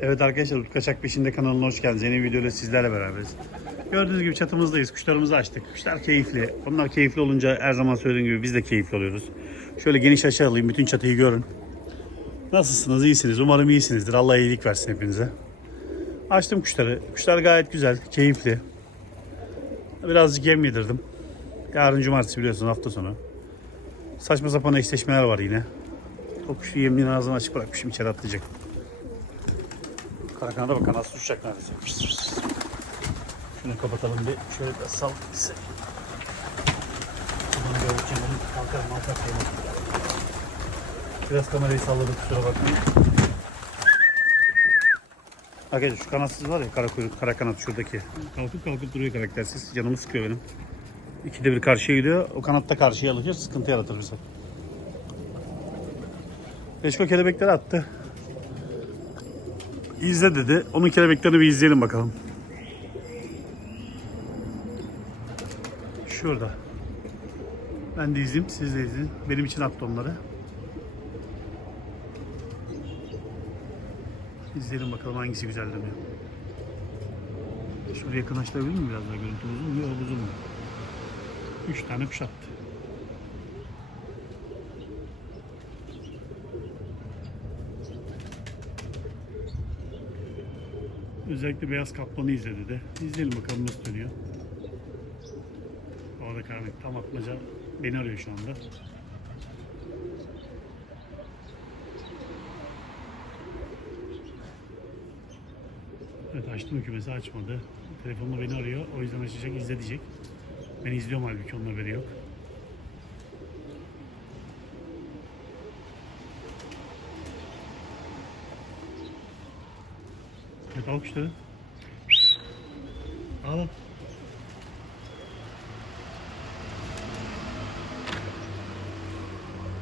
Evet arkadaşlar Utku Kaçak Peşinde kanalına hoş geldiniz. Yeni videoyla sizlerle beraberiz. Gördüğünüz gibi çatımızdayız. Kuşlarımızı açtık. Kuşlar keyifli. Onlar keyifli olunca her zaman söylediğim gibi biz de keyifli oluyoruz. Şöyle geniş aşağı alayım. Bütün çatıyı görün. Nasılsınız? İyisiniz. Umarım iyisinizdir. Allah iyilik versin hepinize. Açtım kuşları. Kuşlar gayet güzel. Keyifli. Birazcık yem yedirdim. Yarın cumartesi biliyorsunuz hafta sonu. Saçma sapan eşleşmeler var yine. O kuşu yemin ağzını açık bırakmışım içeri atlayacak. Karakana da bakın nasıl uçacak neredeyse. Şunu kapatalım bir. Şöyle biraz sal gitsin. Bunu göreceğim. Bunu kalkar malkar koymak. Biraz kamerayı salladım kusura bakmayın. Arkadaşlar şu kanatsız var ya kara kuyruk, kara kanat şuradaki. Kalkıp kalkıp duruyor karaktersiz. Canımı sıkıyor benim. İkide bir karşıya gidiyor. O kanatta karşıya alışır. Sıkıntı yaratır bize. Beşko kelebekleri attı. İzle dedi. Onun kelebeklerini bir izleyelim bakalım. Şurada. Ben de izleyeyim, siz de izleyin. Benim için attı onları. İzleyelim bakalım hangisi güzel dönüyor. Şuraya yakınlaştırabilir miyim biraz daha görüntü uzun mu? Yok uzun mu? Üç tane kuş attı. Özellikle beyaz kaplanı izledi de. İzleyelim bakalım nasıl dönüyor. Orada karanlık tam atmaca beni arıyor şu anda. Evet açtım kümesi açmadı. Telefonla beni arıyor. O yüzden açacak izle diyecek. Ben izliyorum halbuki onun haberi yok. Evet al.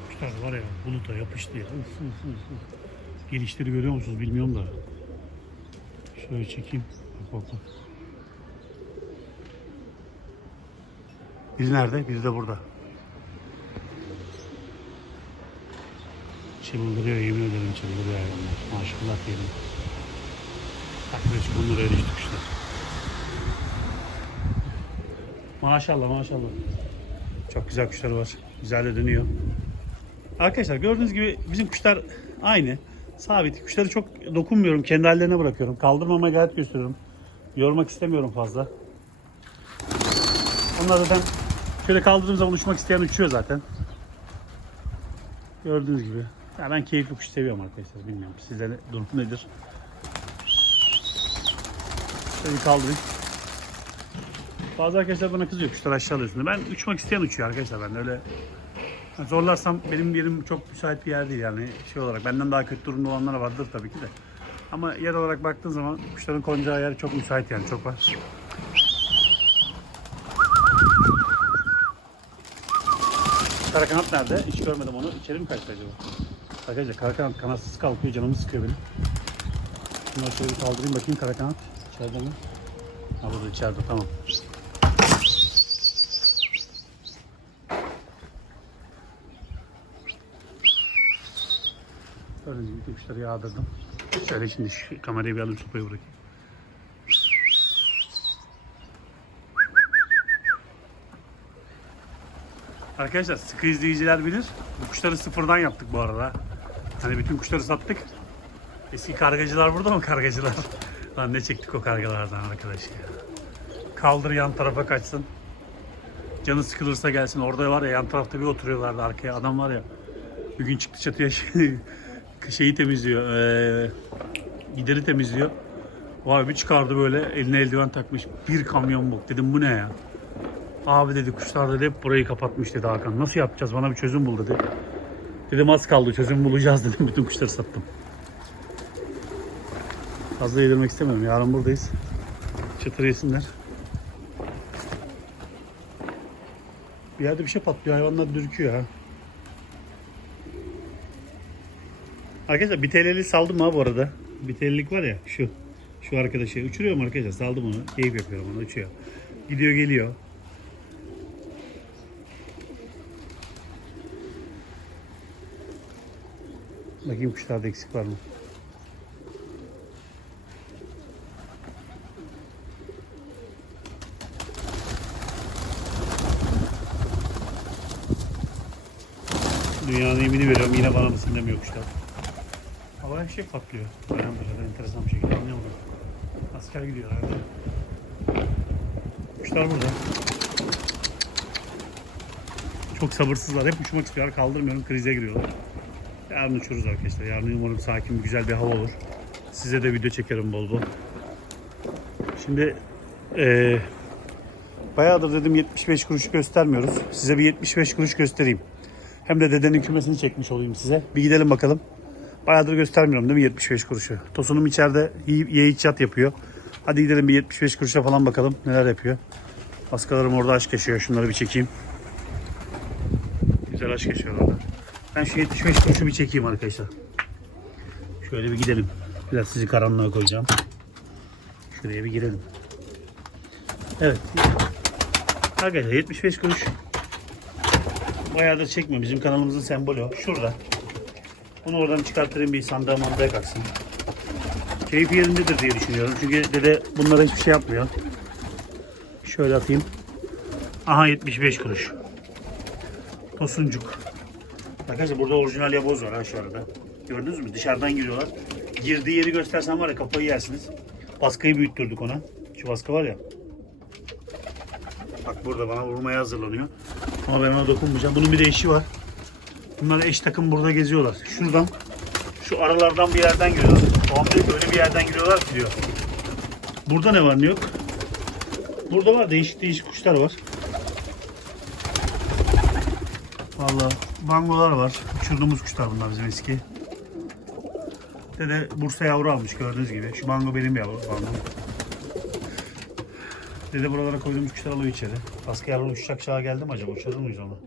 Kuşlar var ya buluta yapıştı ya. Uf, uf, uf. Gelişleri görüyor musunuz bilmiyorum da. Şöyle çekeyim. Bak bak bak. Biri nerede? Biri de burada. Çıldırıyor yemin ederim çıldırıyor hayvanlar. Maşallah diyelim. 10 liraya düştü kuşlar. Maşallah maşallah. Çok güzel kuşları var. Güzel de dönüyor. Arkadaşlar gördüğünüz gibi bizim kuşlar aynı. Sabit. Kuşları çok dokunmuyorum. Kendi hallerine bırakıyorum. Kaldırmamaya gayret gösteriyorum. Yormak istemiyorum fazla. Onlar zaten şöyle kaldırdığım zaman uçmak isteyen uçuyor zaten. Gördüğünüz gibi. Ya ben keyifli kuş seviyorum arkadaşlar. Bilmiyorum sizde ne- durum nedir? Şöyle kaldırayım. Bazı arkadaşlar bana kızıyor kuşlar aşağı alıyorsun. Ben uçmak isteyen uçuyor arkadaşlar ben öyle yani zorlarsam benim yerim çok müsait bir yer değil yani şey olarak benden daha kötü durumda olanlar vardır tabii ki de. Ama yer olarak baktığın zaman kuşların konacağı yer çok müsait yani çok var. Karakanat nerede? Hiç görmedim onu. İçeri mi kaçtı acaba? Arkadaşlar karakanat kanatsız kalkıyor canımı sıkıyor benim. Şunu şöyle kaldırayım bakayım karakanat. İçeride mi? Ha burada içeride tamam. Gördüğünüz gibi kuşları yağdırdım. Şöyle şimdi şu kamerayı bir alıp sopayı bırakayım. Arkadaşlar sıkı izleyiciler bilir. Bu kuşları sıfırdan yaptık bu arada. Hani bütün kuşları sattık. Eski kargacılar burada mı kargacılar? Lan ne çektik o kargalardan arkadaş ya. Kaldır yan tarafa kaçsın. Canı sıkılırsa gelsin. Orada var ya yan tarafta bir oturuyorlardı arkaya. Adam var ya. Bir gün çıktı çatıya şey, şeyi temizliyor. Ee, gideri temizliyor. Vay bir çıkardı böyle eline eldiven takmış. Bir kamyon bok. Dedim bu ne ya? Abi dedi kuşlar dedi hep burayı kapatmış dedi Hakan. Nasıl yapacağız bana bir çözüm bul dedi. Dedim az kaldı çözüm bulacağız dedim. Bütün kuşları sattım. Fazla yedirmek istemiyorum. Yarın buradayız. Çıtır yesinler. Bir yerde bir şey patlıyor. Hayvanlar dürküyor ha. Arkadaşlar bir TL'li saldım ha bu arada. Bir TL'lik var ya şu. Şu arkadaşı. Uçuruyorum arkadaşlar. Saldım onu. Keyif yapıyorum onu. Uçuyor. Gidiyor geliyor. Bakayım kuşlarda eksik var mı? Dünyanın yemini veriyorum yine bana mısın demiyor kuşlar. Havaya fişek patlıyor. Bayan böyle enteresan bir şekilde anlayamadım. Asker gidiyor herhalde. Kuşlar burada. Çok sabırsızlar. Hep uçmak istiyorlar. Kaldırmıyorum. Krize giriyorlar. Yarın uçuruz arkadaşlar. Yarın umarım sakin, güzel bir hava olur. Size de video çekerim bol bol. Şimdi eee bayağıdır dedim 75 kuruş göstermiyoruz. Size bir 75 kuruş göstereyim. Hem de dedenin kümesini çekmiş olayım size. Bir gidelim bakalım. Bayağıdır göstermiyorum değil mi 75 kuruşu? Tosunum içeride ye yat yapıyor. Hadi gidelim bir 75 kuruşa falan bakalım neler yapıyor. Askalarım orada aşk yaşıyor. Şunları bir çekeyim. Güzel aşk yaşıyor orada. Ben şu 75 kuruşu bir çekeyim arkadaşlar. Şöyle bir gidelim. Biraz sizi karanlığa koyacağım. Şuraya bir girelim. Evet. Arkadaşlar 75 kuruş. Bayağıdır çekmiyor. Bizim kanalımızın sembolü o. Şurada. Bunu oradan çıkartırım bir sandığa mandığa kalksın. Keyfi yerindedir diye düşünüyorum. Çünkü dede bunlara hiçbir şey yapmıyor. Şöyle atayım. Aha 75 kuruş. Tosuncuk. Arkadaşlar burada orijinal yaboz var ha şu arada. Gördünüz mü? Dışarıdan giriyorlar. Girdiği yeri göstersem var ya kafayı yersiniz. Baskıyı büyüttürdük ona. Şu baskı var ya. Bak burada bana vurmaya hazırlanıyor. Ama ben ona dokunmayacağım. Bunun bir de eşi var. Bunlar eş takım burada geziyorlar. Şuradan, şu aralardan bir yerden giriyorlar. Babam diyor ki öyle bir yerden giriyorlar diyor. Burada ne var ne yok? Burada var değişik değişik kuşlar var. Vallahi bangolar var. Uçurduğumuz kuşlar bunlar bizim eski. Dede Bursa yavru almış gördüğünüz gibi. Şu bango benim yavru. Bango. Dede buralara koyduğumuz kuşlar alıyor içeri. Baskı yavru uçacak çağa geldi mi acaba? Uçurdu muyuz onu?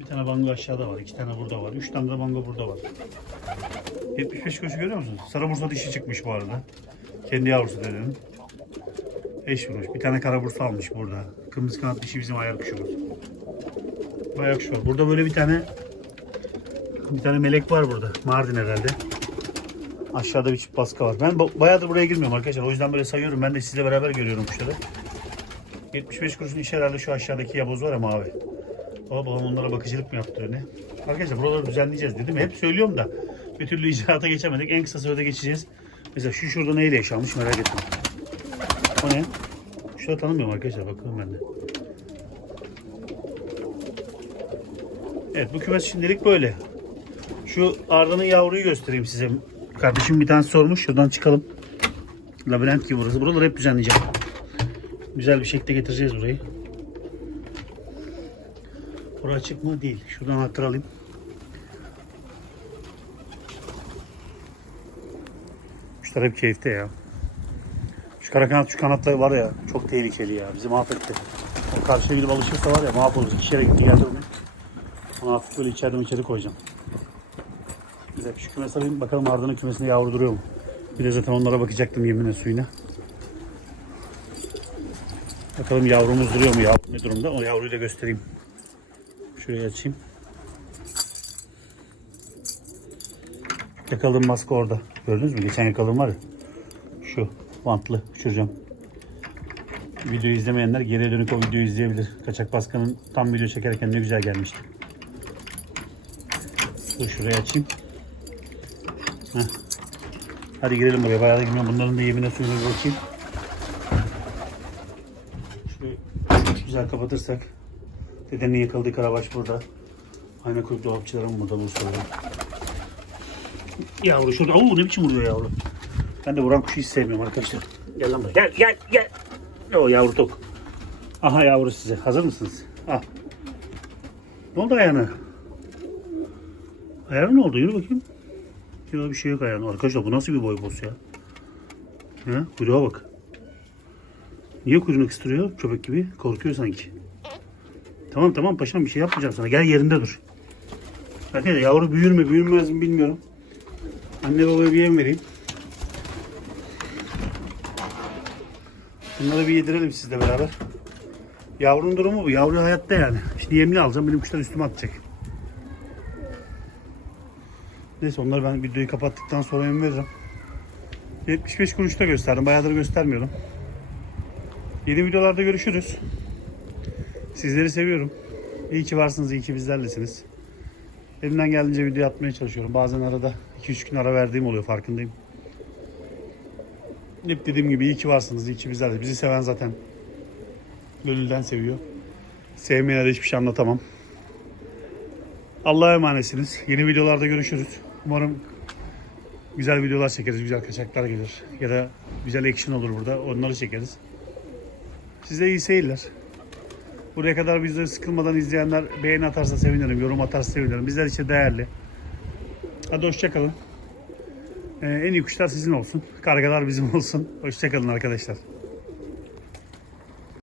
Bir tane bango aşağıda var. iki tane burada var. Üç tane de bango burada var. 75 kuşu görüyor musunuz? Sarı bursa dişi çıkmış bu arada. Kendi yavrusu dedenin. Eş vuruş. Bir tane kara bursa almış burada. Kırmızı kanat dişi bizim ayar kuşumuz. Bayağı kuş var. Burada böyle bir tane bir tane melek var burada. Mardin herhalde. Aşağıda bir çift baska var. Ben ba- bayağıdır buraya girmiyorum arkadaşlar. O yüzden böyle sayıyorum. Ben de sizle beraber görüyorum kuşları. 75 kuruşun işi herhalde şu aşağıdaki yaboz var ya mavi. Baba babam onlara bakıcılık mı yaptı ne? Arkadaşlar buraları düzenleyeceğiz dedim. Hep söylüyorum da bir türlü icraata geçemedik. En kısa sürede geçeceğiz. Mesela şu şurada neyle yaşanmış merak ettim. O ne? Şurada tanımıyorum arkadaşlar. Bakıyorum ben de. Evet bu kümes şimdilik böyle. Şu Arda'nın yavruyu göstereyim size. Kardeşim bir tane sormuş. Şuradan çıkalım. Labirent gibi burası. Buraları hep düzenleyeceğim. Güzel bir şekilde getireceğiz burayı. Bura açık mı? Değil. Şuradan anahtar alayım. Kuşlar hep keyifte ya. Şu kara kanat, şu kanatlar var ya çok tehlikeli ya. Bizi mahvetti. O karşıya gidip alışırsa var ya mahvoluruz. İki yere gitti geldi onu. Onu hafif böyle içeriden içeri koyacağım. Güzel. Şu kümesi alayım. Bakalım Arda'nın kümesinde yavru duruyor mu? Bir de zaten onlara bakacaktım yeminle suyuna. Bakalım yavrumuz duruyor mu? Yavru ne durumda? O yavruyu da göstereyim. Şurayı açayım. Yakaladığım maske orada. Gördünüz mü? Geçen yakaladığım var ya. Şu bantlı uçuracağım. Videoyu izlemeyenler geriye dönük o videoyu izleyebilir. Kaçak baskının tam video çekerken ne güzel gelmişti. Dur şurayı açayım. Heh. Hadi girelim buraya. Bayağı da girmiyorum. Bunların da yemine suyuna bakayım. Şurayı güzel kapatırsak. Dedenin yakaladığı karabaş burada. Ayna kuyruk dolapçılarım burada Bursa'da. Yavru şurada. Oo ne biçim vuruyor yavru. Ben de vuran kuşu hiç sevmiyorum arkadaşlar. Gel lan buraya. Gel gel gel. O yavru tok. Aha yavru size. Hazır mısınız? Al. Ne oldu ayağına? Ayağına ne oldu? Yürü bakayım. Yok bir şey yok ayağına. Arkadaşlar bu nasıl bir boy boz ya? Ha? Kuyruğa bak. Niye kuyruğunu kıstırıyor köpek gibi? Korkuyor sanki. Tamam tamam paşam bir şey yapmayacağım sana. Gel yerinde dur. De yavru büyür mü büyümez mi bilmiyorum. Anne babaya bir yem vereyim. Bunları bir yedirelim sizle beraber. Yavrunun durumu bu. Yavru hayatta yani. Şimdi yemli alacağım. Benim kuşlar üstüme atacak. Neyse onları ben videoyu kapattıktan sonra yem veririm. 75 kuruşta gösterdim. Bayağıdır göstermiyordum. Yeni videolarda görüşürüz. Sizleri seviyorum. İyi ki varsınız, iyi ki bizlerlesiniz. Elimden geldiğince video atmaya çalışıyorum. Bazen arada 2-3 gün ara verdiğim oluyor farkındayım. Hep dediğim gibi iyi ki varsınız, iyi ki bizler de. Bizi seven zaten gönülden seviyor. Sevmeyene de hiçbir şey anlatamam. Allah'a emanetsiniz. Yeni videolarda görüşürüz. Umarım güzel videolar çekeriz, güzel kaçaklar gelir. Ya da güzel action olur burada. Onları çekeriz. Size iyi seyirler. Buraya kadar bizleri sıkılmadan izleyenler beğeni atarsa sevinirim, yorum atarsa sevinirim. Bizler için değerli. Hadi hoşçakalın. Ee, en iyi kuşlar sizin olsun. Kargalar bizim olsun. Hoşçakalın arkadaşlar.